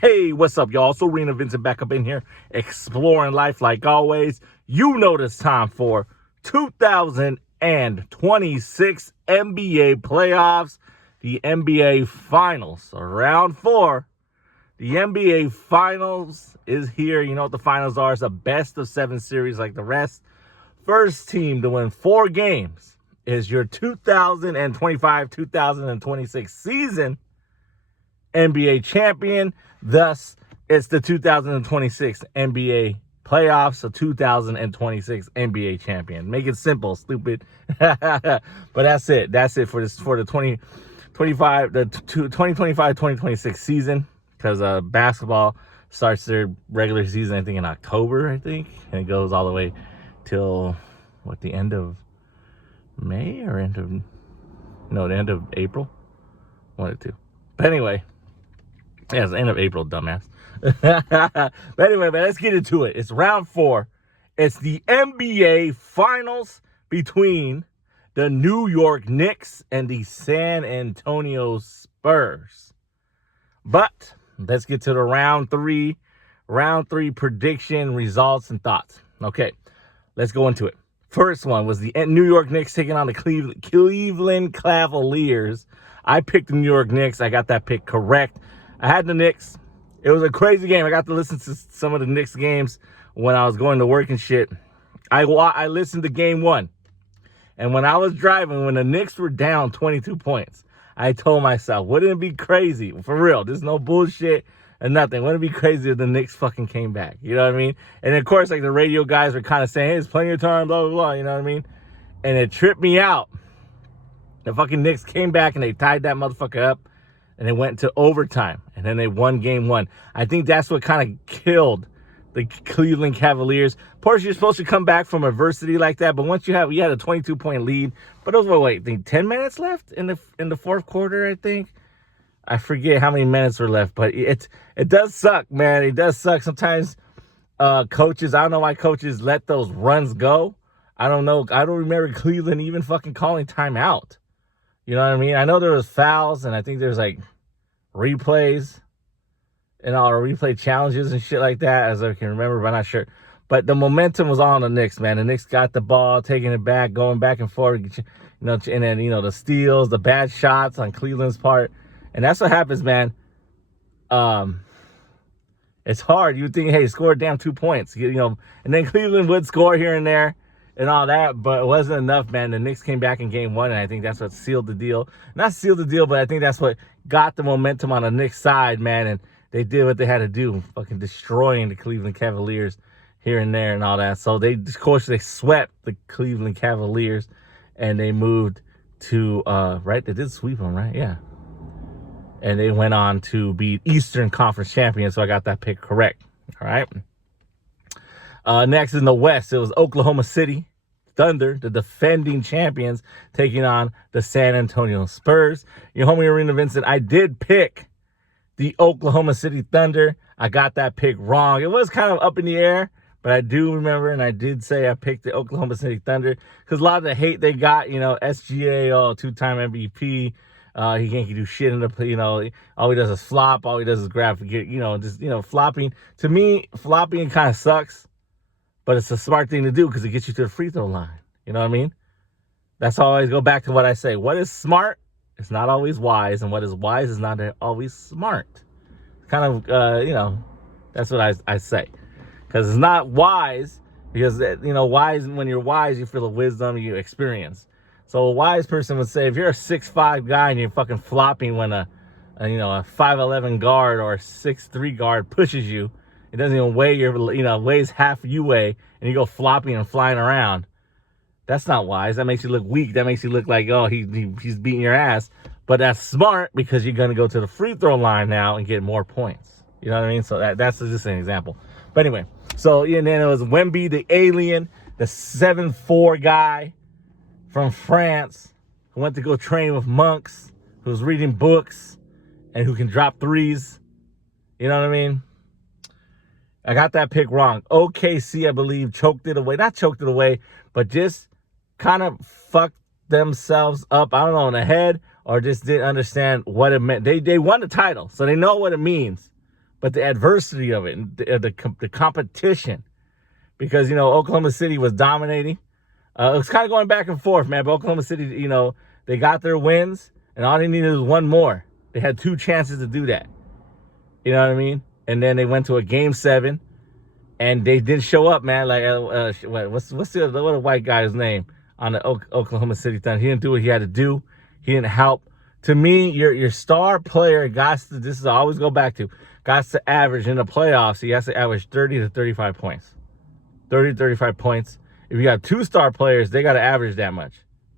Hey, what's up, y'all? So ARENAVINCENT back up in here, exploring life like always. You know it's time for 2026 NBA playoffs, the NBA Finals, round 4. The NBA Finals is here. You know what the finals are. It's a best of 7 series like the rest. First team to win 4 games is your 2025-2026 season NBA champion. Thus, it's the 2026 NBA playoffs, so 2026 NBA champion. Make it simple, stupid. But that's it. That's it for the 2025-2026 season, because basketball starts their regular season, I think, in October, and it goes all the way till the end of May or the end of April, one or two. But anyway. Yeah, it's the end of April, dumbass. But anyway, man, let's get into it. It's round 4. It's the NBA Finals between the New York Knicks and the San Antonio Spurs. But let's get to the round 3 prediction, results, and thoughts. Okay, let's go into it. First one was the New York Knicks taking on the Cleveland Cavaliers. I picked the New York Knicks. I got that pick correct. I had the Knicks. It was a crazy game. I got to listen to some of the Knicks games when I was going to work and shit. I listened to game 1. And when I was driving, when the Knicks were down 22 points, I told myself, wouldn't it be crazy? For real, there's no bullshit and nothing. Wouldn't it be crazy if the Knicks fucking came back? You know what I mean? And of course, like, the radio guys were kind of saying, hey, there's plenty of time, blah, blah, blah. You know what I mean? And it tripped me out. The fucking Knicks came back and they tied that motherfucker up. And they went to overtime, and then they won game 1. I think that's what kind of killed the Cleveland Cavaliers. Of course, you're supposed to come back from adversity like that, but once you had a 22-point lead, but those were, I think 10 minutes left in the fourth quarter, I think. I forget how many minutes were left, but it does suck, man. It does suck. Sometimes coaches, I don't know why coaches let those runs go. I don't know. I don't remember Cleveland even fucking calling timeout. You know what I mean? I know there was fouls, and I think there's replays and all replay challenges and shit like that, as I can remember, but I'm not sure. But the momentum was on the Knicks, man. The Knicks got the ball, taking it back, going back and forth, and then, the steals, the bad shots on Cleveland's part. And that's what happens, man. It's hard. You would think, hey, score a damn 2 points, and then Cleveland would score here and there and all that, but it wasn't enough, man. The Knicks came back in game 1, and I think that's what sealed the deal. Not sealed the deal, but I think that's what got the momentum on the Knicks side, man, and they did what they had to do, fucking destroying the Cleveland Cavaliers here and there and all that. So they swept the Cleveland Cavaliers, and they moved to, right? They did sweep them, right? Yeah. And they went on to beat Eastern Conference champions, so I got that pick correct. All right. Next in the West, it was Oklahoma City Thunder, the defending champions, taking on the San Antonio Spurs. Your homie ARENAVINCENT, I did pick the Oklahoma City Thunder. I got that pick wrong. It was kind of up in the air, but I do remember, and I did say I picked the Oklahoma City Thunder because a lot of the hate they got, SGA, two-time MVP. He can't do shit in the, all he does is flop. All he does is grab, flopping. To me, flopping kind of sucks. But it's a smart thing to do because it gets you to the free throw line. You know what I mean? That's how I always go back to what I say. What is smart is not always wise, and what is wise is not always smart. Kind of, that's what I say. Because it's not wise, because, wise, when you're wise, you feel the wisdom, you experience. So a wise person would say, if you're a 6'5" guy and you're fucking flopping when a 5'11" guard or a 6'3" guard pushes you, it doesn't even weigh weighs half you weigh, and you go flopping and flying around. That's not wise. That makes you look weak. That makes you look like, oh, he's beating your ass. But that's smart because you're going to go to the free throw line now and get more points. You know what I mean? So that's just an example. But anyway, and then it was Wemby, the alien, the 7'4" guy from France who went to go train with monks, who's reading books, and who can drop threes. You know what I mean? I got that pick wrong. OKC, I believe, choked it away. Not choked it away, but just kind of fucked themselves up, I don't know, in the head, or just didn't understand what it meant. They won the title, so they know what it means. but the adversity of it, and the competition, because, Oklahoma City was dominating. It was kind of going back and forth, man. But Oklahoma City, they got their wins, and all they needed was one more. They had 2 chances to do that. You know what I mean? And then they went to a Game 7, and they didn't show up, man. Like, what's the white guy's name on the Oklahoma City Thunder? He didn't do what he had to do. He didn't help. To me, your star player got to, this is I always go back to, got to average in the playoffs. He has to average 30 to 35 points. 30 to 35 points. If you got 2 star players, they got to average that much.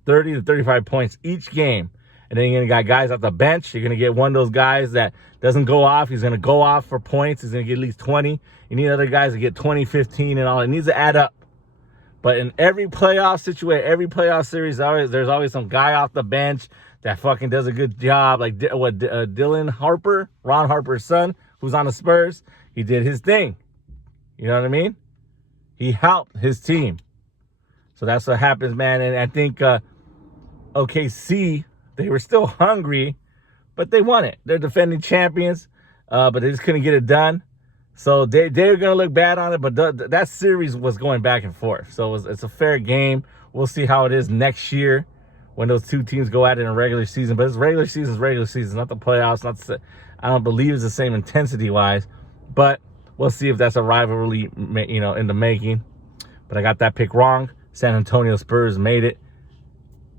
30 to 35 points each game. And then you're going to got guys off the bench. You're going to get one of those guys that doesn't go off. He's going to go off for points. He's going to get at least 20. You need other guys to get 20, 15, and all. It needs to add up. But in every playoff situation, every playoff series, there's always some guy off the bench that fucking does a good job. Like Dylan Harper, Ron Harper's son, who's on the Spurs, he did his thing. You know what I mean? He helped his team. So that's what happens, man. And I think OKC, they were still hungry, but they won it. They're defending champions, but they just couldn't get it done. So they're going to look bad on it, but that series was going back and forth. So it's a fair game. We'll see how it is next year when those 2 teams go at it in a regular season. But it's regular season, not the playoffs. I don't believe it's the same intensity-wise, but we'll see if that's a rivalry, in the making. But I got that pick wrong. San Antonio Spurs made it.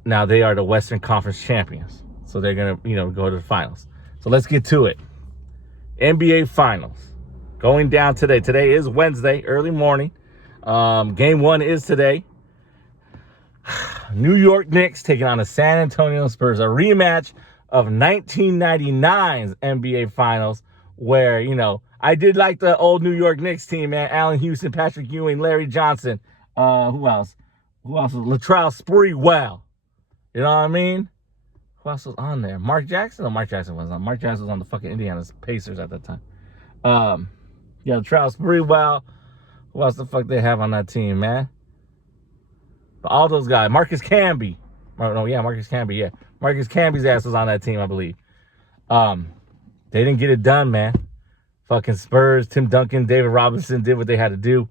Now they are the Western Conference champions. So they're going to, go to the finals. So let's get to it. NBA Finals. Going down today. Today is Wednesday, early morning. Game 1 is today. New York Knicks taking on the San Antonio Spurs. A rematch of 1999's NBA Finals where, I did like the old New York Knicks team, man. Allen Houston, Patrick Ewing, Larry Johnson. Who else? Latrell Sprewell. You know what I mean? Who else was on there? Mark Jackson? No, Mark Jackson wasn't on. Mark Jackson was on the fucking Indiana Pacers at that time. Latrell Sprewell. Who else the fuck they have on that team, man? But all those guys. Marcus Camby. Marcus Camby, yeah. Marcus Camby's ass was on that team, I believe. They didn't get it done, man. Fucking Spurs, Tim Duncan, David Robinson did what they had to do.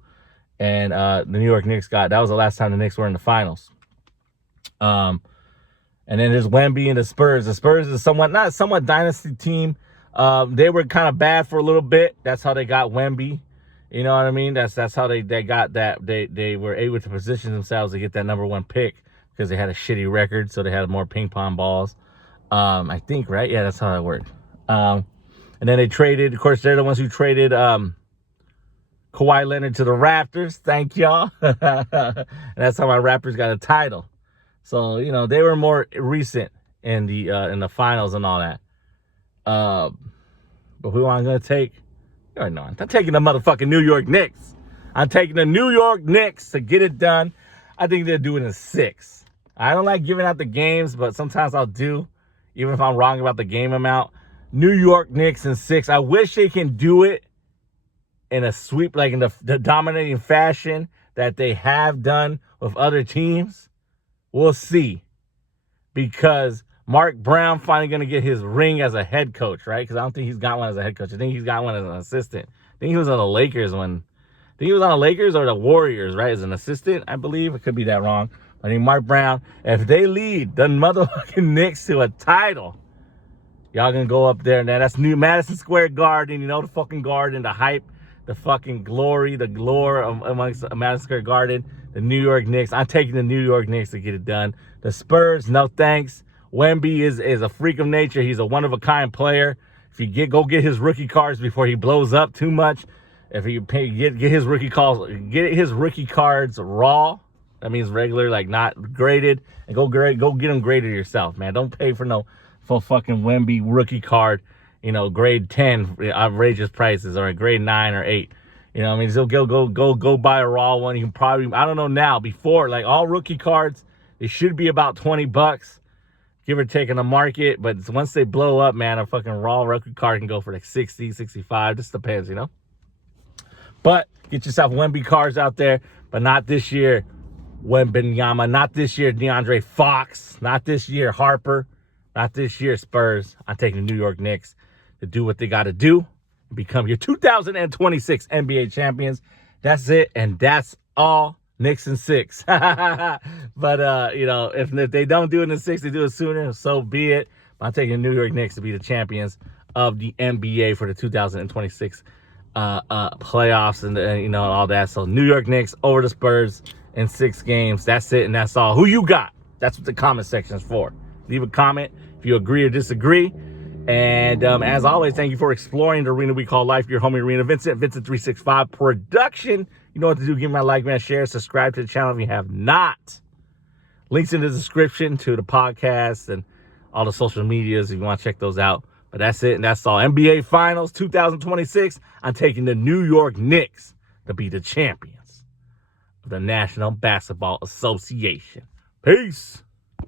And the New York Knicks that was the last time the Knicks were in the finals. And then there's Wemby and the Spurs. The Spurs is somewhat dynasty team. They were kind of bad for a little bit. That's how they got Wemby. You know what I mean? That's how they got that. They were able to position themselves to get that number 1 pick because they had a shitty record, so they had more ping pong balls. I think, right? Yeah, that's how that worked. And then they traded. Of course, they're the ones who traded Kawhi Leonard to the Raptors. Thank y'all. And that's how my Raptors got a title. So, they were more recent in the finals and all that. But who am I going to take? You already know. I'm taking the motherfucking New York Knicks. I'm taking the New York Knicks to get it done. I think they'll do it in 6. I don't like giving out the games, but sometimes I'll do, even if I'm wrong about the game amount. New York Knicks in 6. I wish they can do it in a sweep, like in the dominating fashion that they have done with other teams. We'll see. Because Mark Brown finally going to get his ring as a head coach, right? Because I don't think he's got one as a head coach. I think he's got one as an assistant. I think he was on the Lakers I think he was on the Lakers or the Warriors, right? As an assistant, I believe. I could be that wrong. I think Mark Brown, if they lead the motherfucking Knicks to a title, y'all going to go up there. Now, that's New Madison Square Garden. The fucking garden, the hype, the fucking glory, the glory amongst Madison Square Garden. The New York Knicks. I'm taking the New York Knicks to get it done. The Spurs, no thanks. Wemby is a freak of nature. He's a one-of-a-kind player. If you go get his rookie cards before he blows up too much, if you get his rookie cards raw, that means regular, like not graded, and go get them graded yourself, man. Don't pay for fucking Wemby rookie card, grade 10 outrageous prices, or a grade 9 or 8. So go buy a raw one. You can probably, I don't know now, before, like all rookie cards, they should be about $20, give or take in the market. But once they blow up, man, a fucking raw rookie card can go for like 60, 65. Just depends, But get yourself Wemby cards out there, but not this year Wembanyama, not this year DeAndre Fox, not this year Harper, not this year Spurs. I'm taking the New York Knicks to do what they got to do. become your 2026 NBA champions. That's it, and that's all. Knicks in 6. But if they don't do it in 6, they do it sooner, so be it. I'm taking the New York Knicks to be the champions of the NBA for the 2026 playoffs and all that. So New York Knicks over the Spurs in 6 games. That's it, and that's all. Who you got? That's what the comment section is for. Leave a comment if you agree or disagree. And as always, thank you for exploring the arena we call life. Your homie Arena Vincent, Vincent365 production. You know what to do. Give me a like, man, share, subscribe to the channel if you have not. Links in the description to the podcast and all the social medias if you want to check those out. But that's it, and that's all. NBA Finals 2026. I'm taking the New York Knicks to be the champions of the National Basketball Association. Peace.